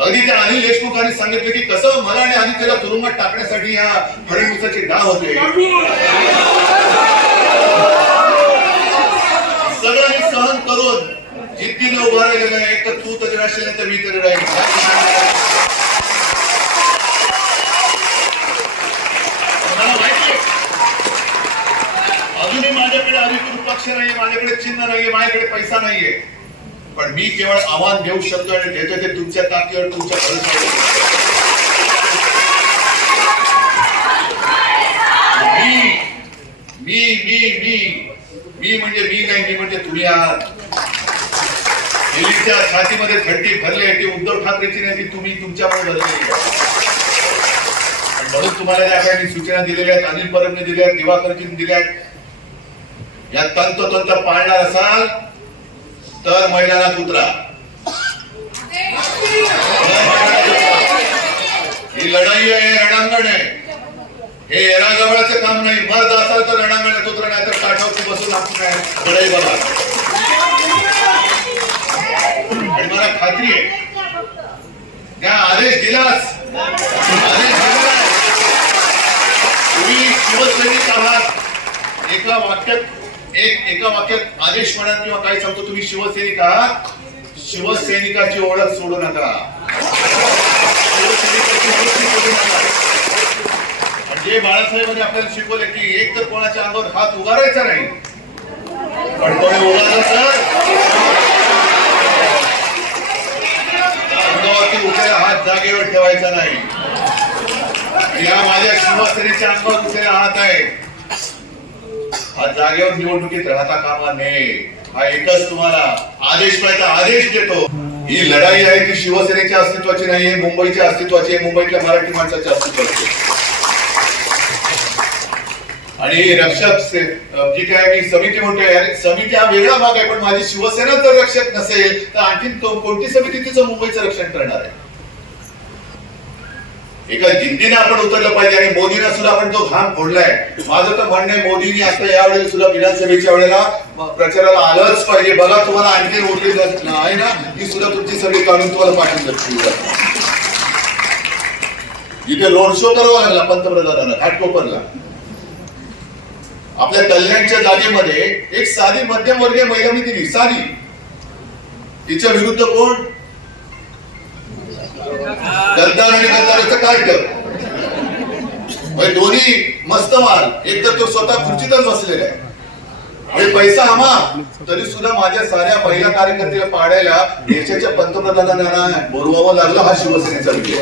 अगदी त्या अनिल देशमुखांनी सांगितलं की कसं मला आणि आदित्यला तुरुंगात टाकण्यासाठी या फडणवीसाचे डाव होते. सगळ्यांनी सहन करून जिद्दीने उभा राहिलेलं आहे तर तू तरी राहशील नाही तर मी तरी राहील. अजूनही माझ्याकडे अधिकृत पक्ष नाहीये माझ्याकडे चिन्ह नाहीये माझ्याकडे पैसा नाहीये. पण मी केवळ आव्हान देऊ शकतो आणि देतो ते तुमच्या ताकदीवर तुमच्या भरोसा मी मी मी मी मी म्हणजे मी नाही मी म्हणजे तुम्ही आहात. दिल्लीच्या छातीमध्ये थंडी भरले ती उद्धव ठाकरेची नाही ती तुम्ही तुमच्यामुळे भरलेली म्हणून तुम्हाला ज्या काही सूचना दिलेल्या आहेत अनिल परबने दिल्या आहेत दिवाकरजींनी दिल्या आहेत या तंतोतंत पाळणार असाल तर मैदानात उतरा. ही लढाई आहे रणांगण आहे. हे एराजवळचं काम नाही. मर्द असाल तर रणांगणात उतरा नाही तर काठावरती बसून आपण लढाई बघा. आणि मला खात्री आहे त्या आदेश दिलास आदेश तुम्ही शिवसैनिक आहात. एका वाक्यात एक एका वाक्यात आदेश म्हणा किंवा काय सांगतो तुम्ही शिवसैनिक आहात. शिवसैनिकाची ओळख सोडू नका. शिवसैनिकाची म्हणजे बाळासाहेबांनी आपल्याला शिकवले की एक तर कोणाच्या अंगावर हात उगारायचा नाही पण कोणी उगारलं तर? अंगावरती उठलेला हात जागेवर ठेवायचा नाही. या माझ्या शिवसेनेच्या अंगावर उठलेला हात आहे. हा जागेवर निवडणुकीत राहता कामा नये. हा एकच तुम्हाला आदेश पाहिजे आदेश देतो. ही लढाई आहे ती शिवसेनेच्या अस्तित्वाची नाही आहे मुंबईच्या अस्तित्वाची आहे मुंबईतल्या मराठी माणसाच्या अस्तित्वाची आणि रक्षक जी काय मी समिती म्हणतोय समिती हा वेगळा भाग आहे पण माझी शिवसेना जर रक्षक नसेल तर आणखीन कोणती समिती तिचं मुंबईचं रक्षण करणार आहे? एका जिद्दीने आपण उतरलं पाहिजे आणि मोदींना सुद्धा आपण जो घाम फोडलाय. माझं तर म्हणणं आहे मोदींनी आता यावेळेला सुद्धा विधानसभेच्या वेळेला प्रचाराला आलंच पाहिजे. बघा तुम्हाला आणखी उरली आहे ना? ती सुद्धा तुमची सगळी काढून तुम्हाला पाठवून इथे जिथे रोड शो करावा लागला पंतप्रधानांना घाटकोपरला. आपल्या कल्याणच्या जागेमध्ये एक साधी मध्यमवर्गीय महिला मी दिली साधी. तिच्या विरुद्ध कोण? गद्दार आणि गद्दाराचं कार्ट म्हणजे दोन्ही मस्त माल. एक तर तो स्वतः खुर्चीतच बसलेला आहे. आणि पैसा हमा. तरी सुद्धा माझ्या साऱ्या महिला कार्यकर्त्याला पाडायला देशाच्या पंतप्रधानांना बोलवावं लागलं हा शिवसेनेचा विजय.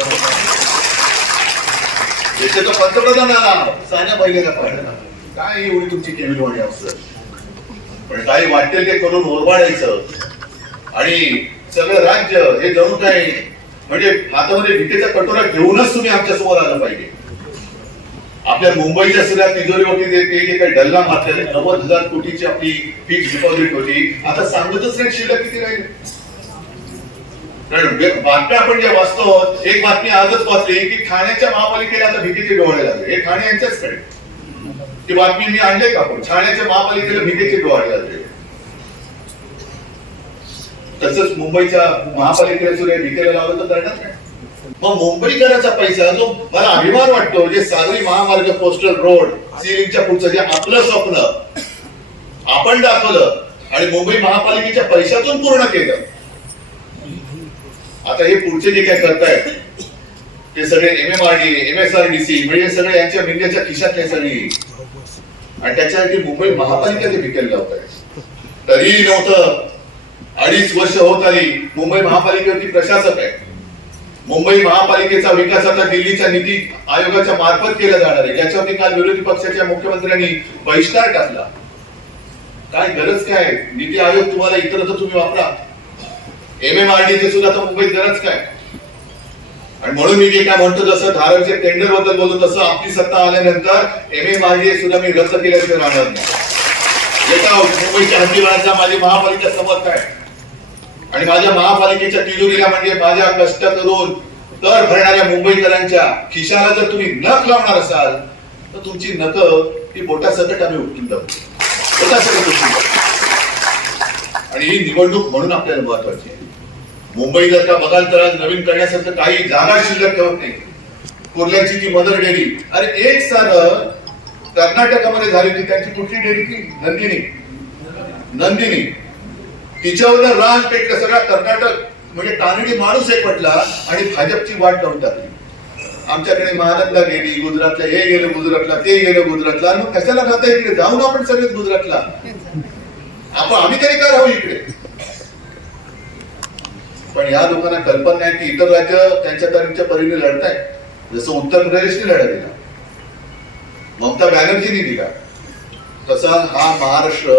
देशाच्या पंतप्रधानांना साऱ्या महिलेला पाडायला काय एवढी तुमची केविलवाणी असं पण काही वाटेल ते करून ओरबाडायचं. आणि सगळं राज्य हे जणू काय म्हणजे हातामध्ये भीतीचा कटोरा घेऊनच तुम्ही आमच्यासमोर आलं पाहिजे. आपल्या मुंबईच्या सुद्धा तिजोरीवरती ते जे काही डल्ला मारलेले नव्वद हजार कोटीची आपली फिक्स डिपॉझिट होती. आता सांगतच नाही शिल्लक किती राहील. कारण बातम्या आपण ज्या वाचतो एक बातमी आजच वाचली की ठाण्याच्या महापालिकेला आता भीतीचे डोळे लागले हे ठाणे यांच्याचकडे ती बातमी मी आणले का आपण? ठाण्याच्या महापालिकेला भीतीचे डोळे लागले तसंच मुंबईच्या महापालिकेला सुद्धा लावलं तर करणार नाही मग मुंबईकरांचा पैसा जो मला अभिमान वाटतो जे सागरी महामार्ग पोस्टल रोड सिलिंगच्या पुढचं जे आपलं स्वप्न आपण दाखवलं आणि मुंबई महापालिकेच्या पैशातून पूर्ण केलं. आता हे पुढचे जे काय करतायत ते सगळे M M R D M S R D C म्हणजे हे सगळे यांच्या मिंद्याच्या खिशातले सगळी. आणि त्याच्यासाठी मुंबई महापालिका ते विकेल लावत आहे तरीही नव्हतं. अडीच वर्ष होत आली. मुंबई महापालिकेवरती प्रशासक आहे. मुंबई महापालिकेचा विकास आता दिल्लीच्या नीती आयोगाच्या मार्फत केला जाणार आहे. याच्यावरती काल विरोधी पक्षाच्या मुख्यमंत्र्यांनी बहिष्कार टाकला. काय गरज काय? आहे? नीती आयोग तुम्हाला इतर तुम्ही वापरा. एम एम आर डी सुद्धा आता मुंबईत गरज काय? आणि म्हणून मी जे काय म्हणतो जसं धारावीच्या टेंडरबद्दल बोलतो तसं आपली सत्ता आल्यानंतर एम एम आर डी सुद्धा मी रद्द केल्याशिवाय राहणार नाही. हो, मुंबईच्या हद्दीवारांचा माझी महापालिका समर्थ आहे. आणि माझ्या महापालिकेच्या तिजोरीला म्हणजे माझ्या कष्ट करून कर भरणाऱ्या मुंबईकरांच्या खिशाला जर तुम्ही नख लावणार असाल तर तुमची नख ही बोटासकट आम्ही उठून जाऊ बोटासकट उठून आणि ही निवडणूक म्हणून आपल्याला महत्वाची आहे. मुंबई जर का बघाल तर आज नवीन करण्यासारखं काही जागा शिल्लक ठेवत नाही. कुर्ल्याची ती मदर डेअरी अरे एक साल कर्नाटकामध्ये झाली होती त्यांची कुठली डेअरी ती? नंदिनी. नंदिनी. तिच्यावर रान पेटलं सगळा कर्नाटक म्हणजे तानडी माणूस एक म्हटला आणि भाजपची वाट लावून टाकली. आमच्याकडे महानंदा गेली गुजरातला हे गेलं गुजरातला ते गेलं गुजरातला. मग कशाला जाता इकडे? जाऊन आपण सगळेच गुजरातला. आपण आम्ही तरी का राहू इकडे? पण या लोकांना कल्पना नाही की इतर राज्य त्यांच्या तारीखच्या परीने लढतायत जसं उत्तर प्रदेशने लढा दिला. ममता बॅनर्जीने दिला. तसा हा महाराष्ट्र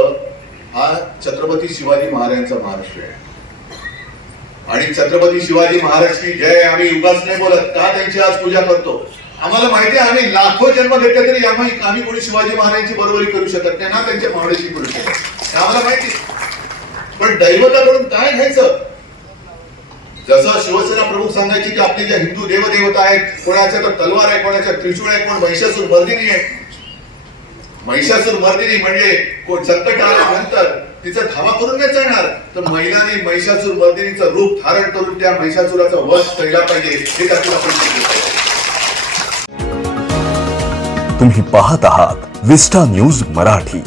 हा छत्रपती शिवाजी महाराजांचा महाराष्ट्र आहे. आणि छत्रपती शिवाजी महाराज की जय आम्ही उगाच नाही बोलत. का त्यांची आज पूजा करतो? आम्हाला माहिती आहे आम्ही लाखो जन्म घेतले तरी आम्ही आम्ही कोणी शिवाजी महाराजांची बरोबरी करू शकत नाही ना त्यांच्या महाराजांची करू शकत आम्हाला माहिती पण दैवताकडून काय घ्यायचं? जसं शिवसेना प्रमुख सांगायची की आपले ज्या हिंदू देवदेवता आहेत कोणाच्या तर तलवार आहे कोणाच्या त्रिशूळ आहे कोण महिषासूर मर्दिनी आहे महिषासूर मर्दिनी म्हणजे कोण तिचा धावा करून नाही चालणार. तर महिलाने महिषासूर मर्दिनीचं रूप धारण करून त्या महिषासुराचा वध केला पाहिजे हे त्यातून आपण तुम्ही पाहत आहात विस्टा न्यूज मराठी.